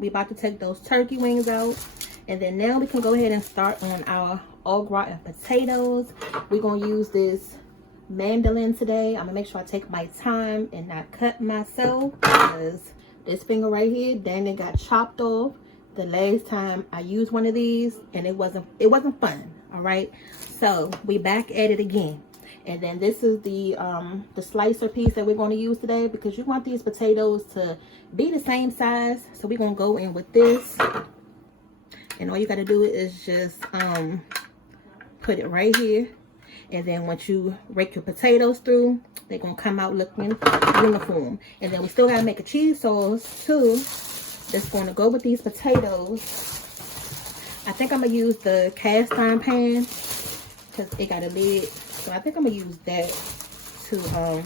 we about to take those turkey wings out. And then now we can go ahead and start on our au gratin potatoes. We're gonna use this mandolin today. I'm gonna make sure I take my time and not cut myself, because this finger right here, dang, it got chopped off the last time I used one of these, and it wasn't fun. All right, so we back at it again. And then this is the slicer piece that we're going to use today, because you want these potatoes to be the same size. So we're going to go in with this, and all you got to do is just put it right here. And then once you rake your potatoes through, they're going to come out looking uniform. And then we still got to make a cheese sauce too, that's going to go with these potatoes. I think I'm going to use the cast iron pan, because it got a lid. So I think I'm going to use that to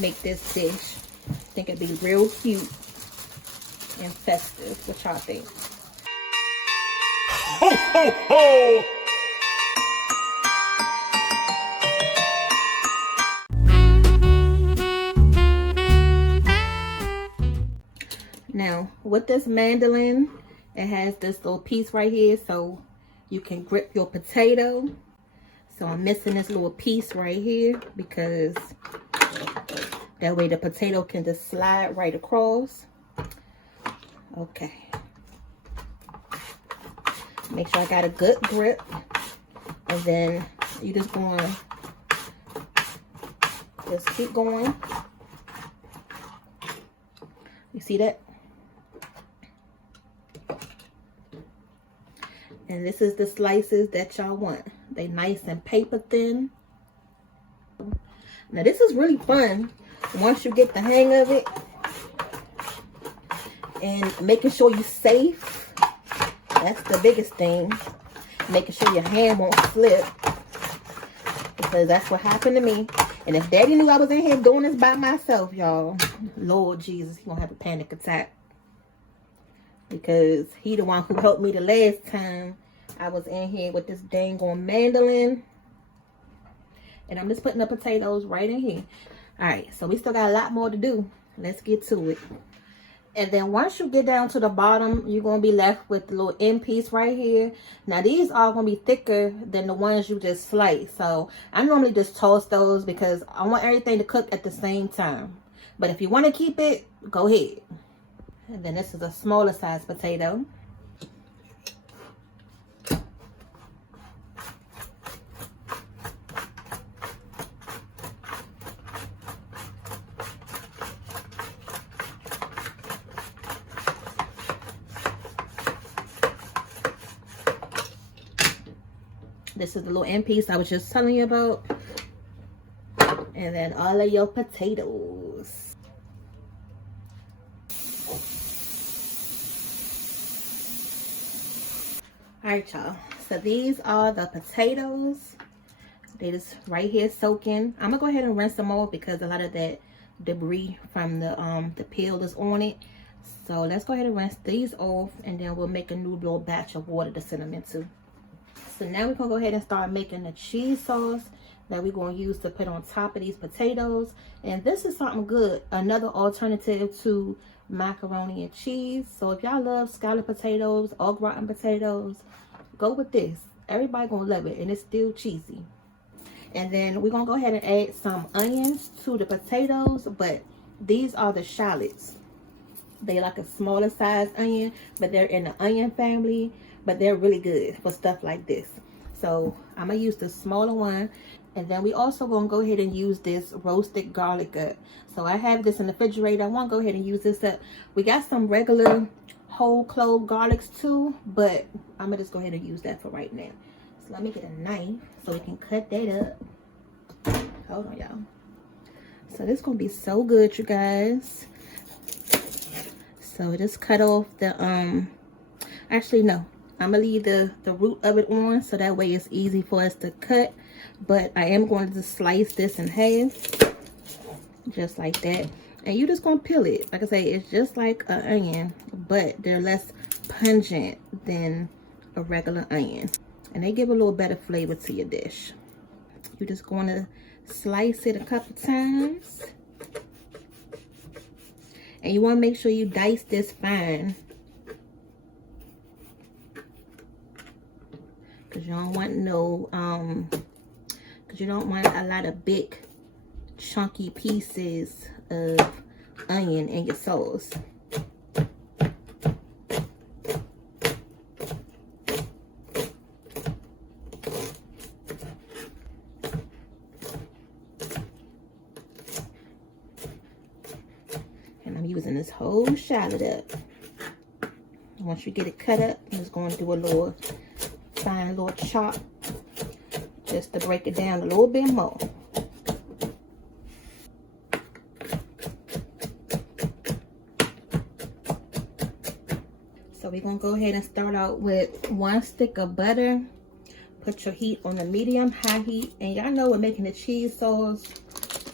make this dish. I think it'd be real cute and festive. What y'all think? Ho, ho, ho! Now, with this mandolin, it has this little piece right here so you can grip your potato. So I'm missing this little piece right here, because that way the potato can just slide right across. Okay. Make sure I got a good grip. And then you just going, just keep going. You see that? And this is the slices that y'all want. They nice and paper thin. Now this is really fun once you get the hang of it, and making sure you're safe. That's the biggest thing. Making sure your hand won't slip, because that's what happened to me. And if Daddy knew I was in here doing this by myself, y'all, Lord Jesus, he gonna have a panic attack, because he the one who helped me the last time I was in here with this dang on mandolin. And I'm just putting the potatoes right in here. All right, so we still got a lot more to do. Let's get to it. And then once you get down to the bottom, you're going to be left with the little end piece right here. Now these are going to be thicker than the ones you just sliced. So I normally just toss those, because I want everything to cook at the same time. But if you want to keep it, go ahead. And then this is a smaller size potato. This is the little end piece I was just telling you about. And then all of your potatoes. Alright, y'all. So these are the potatoes. They just right here soaking. I'm gonna go ahead and rinse them off, because a lot of that debris from the peel is on it. So let's go ahead and rinse these off, and then we'll make a new little batch of water to send them into. So now we're going to go ahead and start making the cheese sauce that we're going to use to put on top of these potatoes. And this is something good, another alternative to macaroni and cheese. So if y'all love scalloped potatoes, au gratin potatoes, go with this. Everybody going to love it, and it's still cheesy. And then we're going to go ahead and add some onions to the potatoes, but these are the shallots. They're like a smaller size onion, but they're in the onion family. But they're really good for stuff like this. So I'm going to use the smaller one. And then we also going to go ahead and use this roasted garlic up. So I have this in the refrigerator. I want to go ahead and use this up. We got some regular whole clove garlics too, but I'm going to just go ahead and use that for right now. So let me get a knife so we can cut that up. Hold on, y'all. So this is going to be so good, you guys. So just cut off the, actually no. I'm going to leave the root of it on, so that way it's easy for us to cut. But I am going to just slice this in half, just like that. And you're just going to peel it. Like I say, it's just like an onion, but they're less pungent than a regular onion. And they give a little better flavor to your dish. You're just going to slice it a couple times. And you want to make sure you dice this fine. because you don't want no because you don't want a lot of big chunky pieces of onion in your sauce. And I'm using this whole shallot up. Once you get it cut up, I'm just going to do a little fine little chop just to break it down a little bit more. So we're going to go ahead and start out with 1 stick of butter. Put your heat on the medium high heat. And y'all know when making the cheese sauce,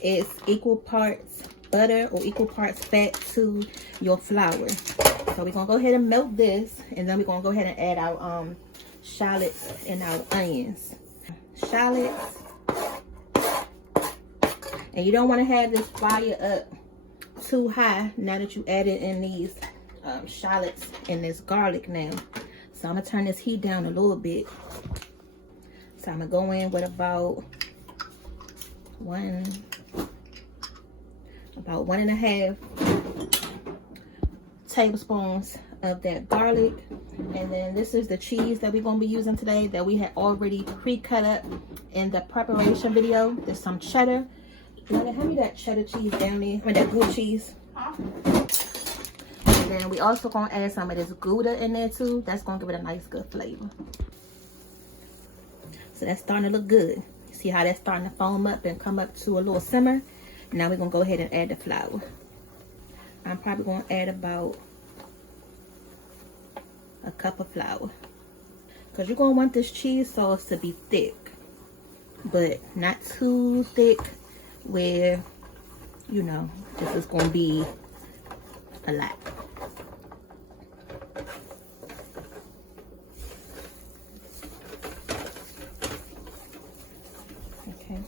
it's equal parts butter or equal parts fat to your flour. So we're going to go ahead and melt this, and then we're going to go ahead and add our shallots and our onions. Shallots. And you don't want to have this fire up too high now that you added in these shallots and this garlic now. So I'm going to turn this heat down a little bit. So I'm going to go in with about 1.5 tablespoons of that garlic. And then this is the cheese that we're going to be using today that we had already pre-cut up in the preparation video. There's some cheddar. Now, hand me that cheddar cheese down there. I mean, that blue cheese. And then we also going to add some of this Gouda in there too. That's going to give it a nice good flavor. So that's starting to look good. See how that's starting to foam up and come up to a little simmer? Now we're going to go ahead and add the flour. I'm probably going to add about a cup of flour. Because you're going to want this cheese sauce to be thick. But not too thick where, you know, this is going to be a lot. Okay.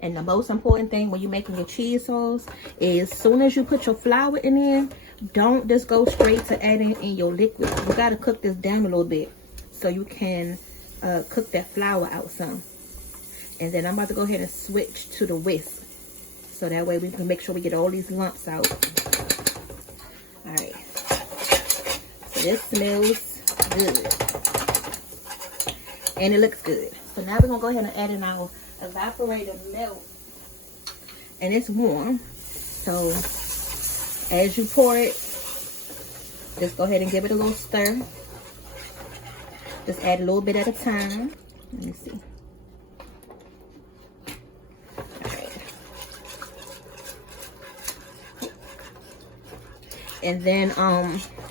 And the most important thing when you're making your cheese sauce is as soon as you put your flour in there, don't just go straight to adding in your liquid. You got to cook this down a little bit so you can cook that flour out some. And then I'm about to go ahead and switch to the whisk. So that way we can make sure we get all these lumps out. Alright. So this smells good. And it looks good. So now we're going to go ahead and add in our evaporated milk. And it's warm. So as you pour it, just go ahead and give it a little stir. Just add a little bit at a time. Let me see. And then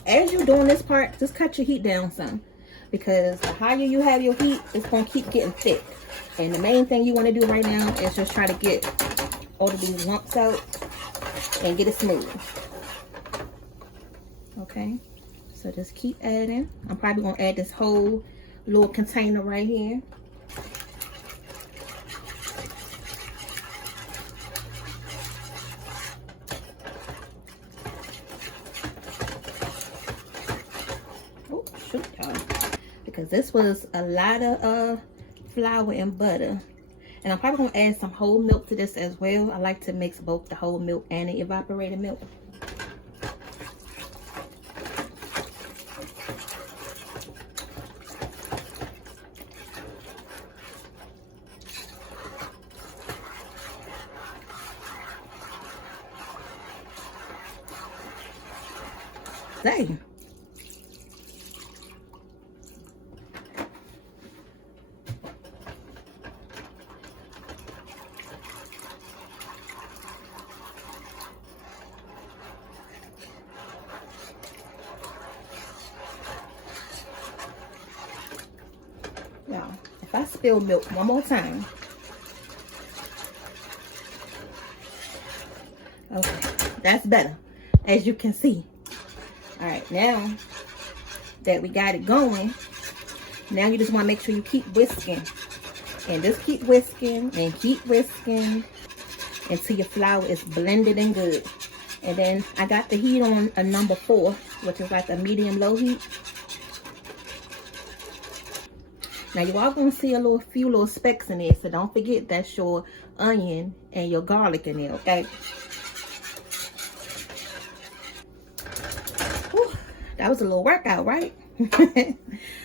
as you're doing this part, just cut your heat down some, because the higher you have your heat, it's going to keep getting thick. And the main thing you want to do right now is just try to get all of these lumps out and get it smooth. Okay, so just keep adding. I'm probably going to add this whole little container right here. Oh, shoot, y'all. Because this was a lot of flour and butter. And I'm probably going to add some whole milk to this as well. I like to mix both the whole milk and the evaporated milk. Dang. Now, if I spill milk one more time. Okay, that's better, as you can see. All right, now that we got it going, now you just want to make sure you keep whisking. And just keep whisking and keep whisking until your flour is blended and good. And then I got the heat on a number 4, which is like a medium-low heat. Now you are going to see a few little specks in there, so don't forget that's your onion and your garlic in there, okay? Whew, that was a little workout, right?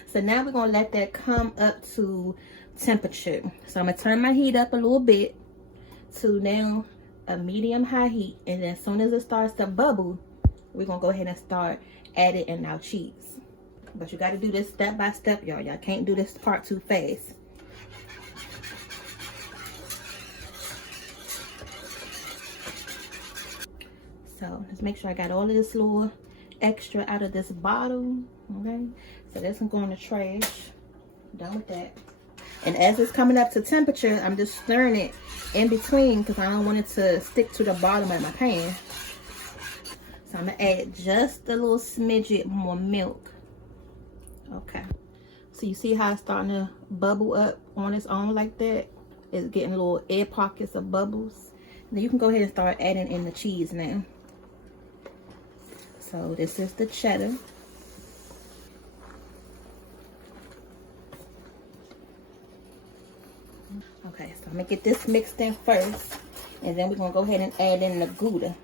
So now we're going to let that come up to temperature. So I'm going to turn my heat up a little bit to now a medium-high heat, and then as soon as it starts to bubble, we're going to go ahead and start adding in our cheese. But you got to do this step by step, y'all. Y'all can't do this part too fast. So let's make sure I got all of this little extra out of this bottle. Okay, so this can go in the trash. Done with that. And as it's coming up to temperature, I'm just stirring it in between because I don't want it to stick to the bottom of my pan. So I'm gonna add just a little smidget more milk. Okay, so you see how it's starting to bubble up on its own like that? It's getting little air pockets of bubbles. Then you can go ahead and start adding in the cheese now. So this is the cheddar. Okay, so I'm gonna get this mixed in first, and then we're gonna go ahead and add in the Gouda.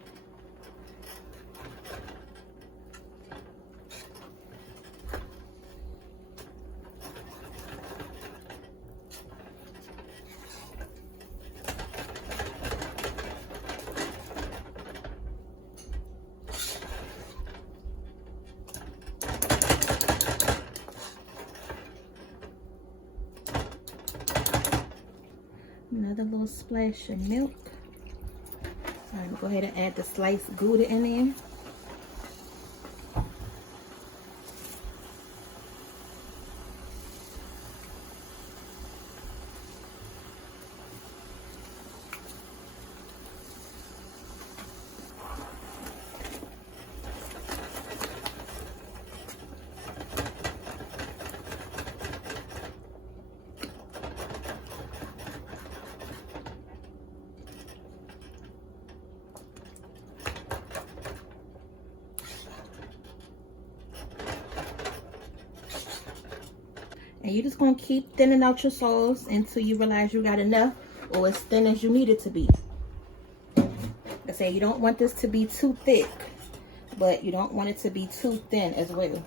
Another little splash of milk. All right, go ahead and add the sliced Gouda in there. And you're just going to keep thinning out your sauce until you realize you got enough, or as thin as you need it to be. Like I say, you don't want this to be too thick, but you don't want it to be too thin as well.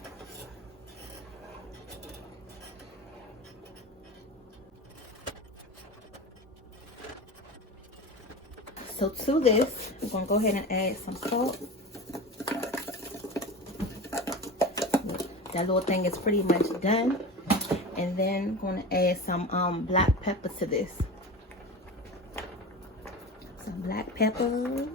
So to this, we're going to go ahead and add some salt. That little thing is pretty much done. And then I'm going to add some black pepper to this. Some black pepper.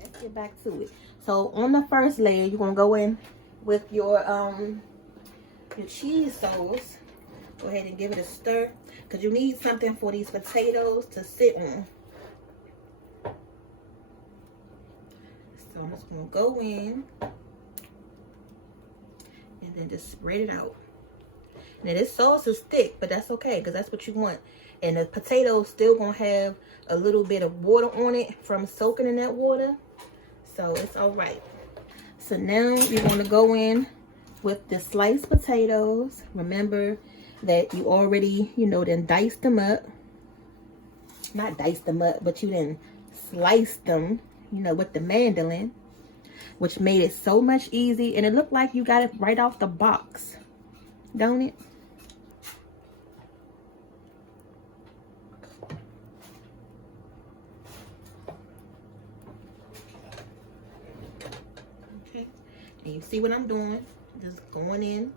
Let's get back to it. So on the first layer, you're going to go in with your cheese sauce. Go ahead and give it a stir, because you need something for these potatoes to sit on. So I'm just going to go in and then just spread it out. Now this sauce is thick, but that's okay, because that's what you want. And the potatoes still going to have a little bit of water on it from soaking in that water. So it's all right. So now you're going to go in with the sliced potatoes. Remember that you already, then diced them up. Not diced them up, but you then sliced them, with the mandolin, which made it so much easy. And it looked like you got it right off the box, don't it? Okay, and you see what I'm doing? Just going in,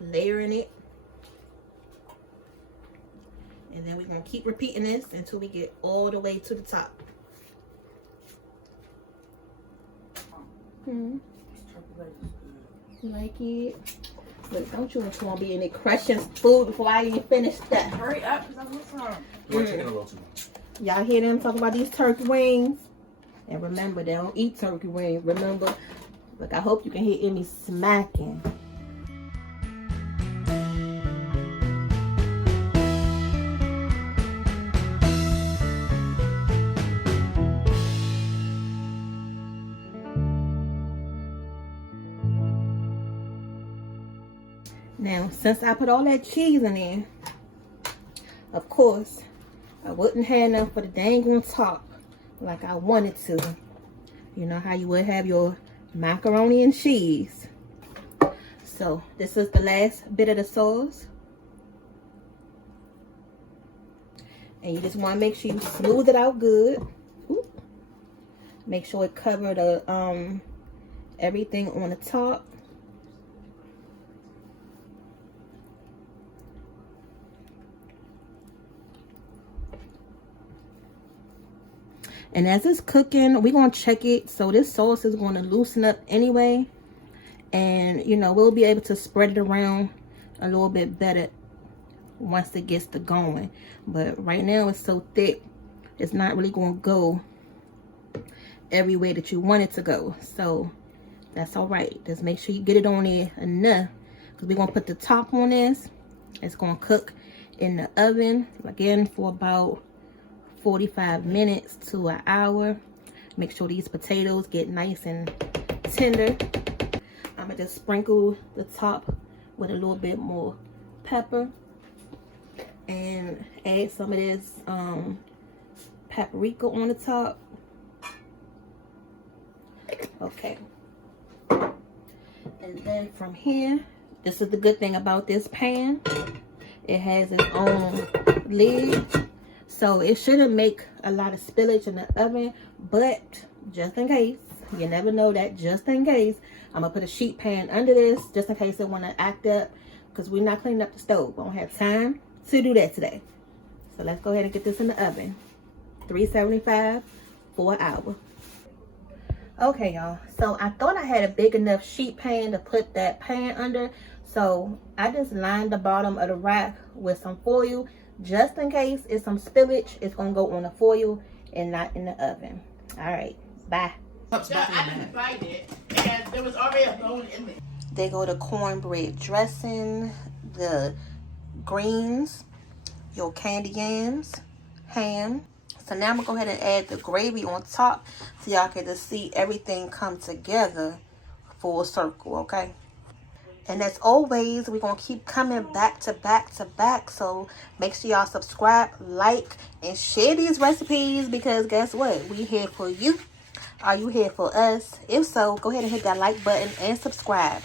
layering it. And then we're going to keep repeating this until we get all the way to the top. You like it? Look, don't you want to be in there crushing food before I even finish that? Hurry up, because I'm listening. Y'all hear them talking about these turkey wings? And remember, they don't eat turkey wings. Remember, Look, I hope you can hear me smacking. Now, since I put all that cheese in there, of course, I wouldn't have enough for the dang on top like I wanted to. You know how you would have your macaroni and cheese. So, this is the last bit of the sauce. And you just want to make sure you smooth it out good. Ooh. Make sure it covered the, everything on the top. And as it's cooking, we're going to check it. So this sauce is going to loosen up anyway. And, you know, we'll be able to spread it around a little bit better once it gets to going. But right now it's so thick, it's not really going to go every way that you want it to go. So that's all right. Just make sure you get it on there enough. Because we're going to put the top on this. It's going to cook in the oven, again, for about 45 minutes to an hour. Make sure these potatoes get nice and tender. I'm gonna just sprinkle the top with a little bit more pepper and add some of this paprika on the top. Okay, and then from here, this is the good thing about this pan, it has its own lid. So it shouldn't make a lot of spillage in the oven, but just in case, you never know that, just in case, I'm gonna put a sheet pan under this, just in case it wanna act up, because we're not cleaning up the stove. We don't have time to do that today. So let's go ahead and get this in the oven. 375 for an hour. Okay, y'all, so I thought I had a big enough sheet pan to put that pan under, so I just lined the bottom of the rack with some foil. Just in case it's some spillage, it's gonna go on the foil and not in the oven. All right, bye. I didn't find it, and there was already a bone in there. They go the cornbread dressing, the greens, your candy yams, ham. So now I'm gonna go ahead and add the gravy on top so y'all can just see everything come together full circle, okay? And as always, we're going to keep coming back to back to back. So make sure y'all subscribe, like, and share these recipes. Because guess what? We here for you. Are you here for us? If so, go ahead and hit that like button and subscribe.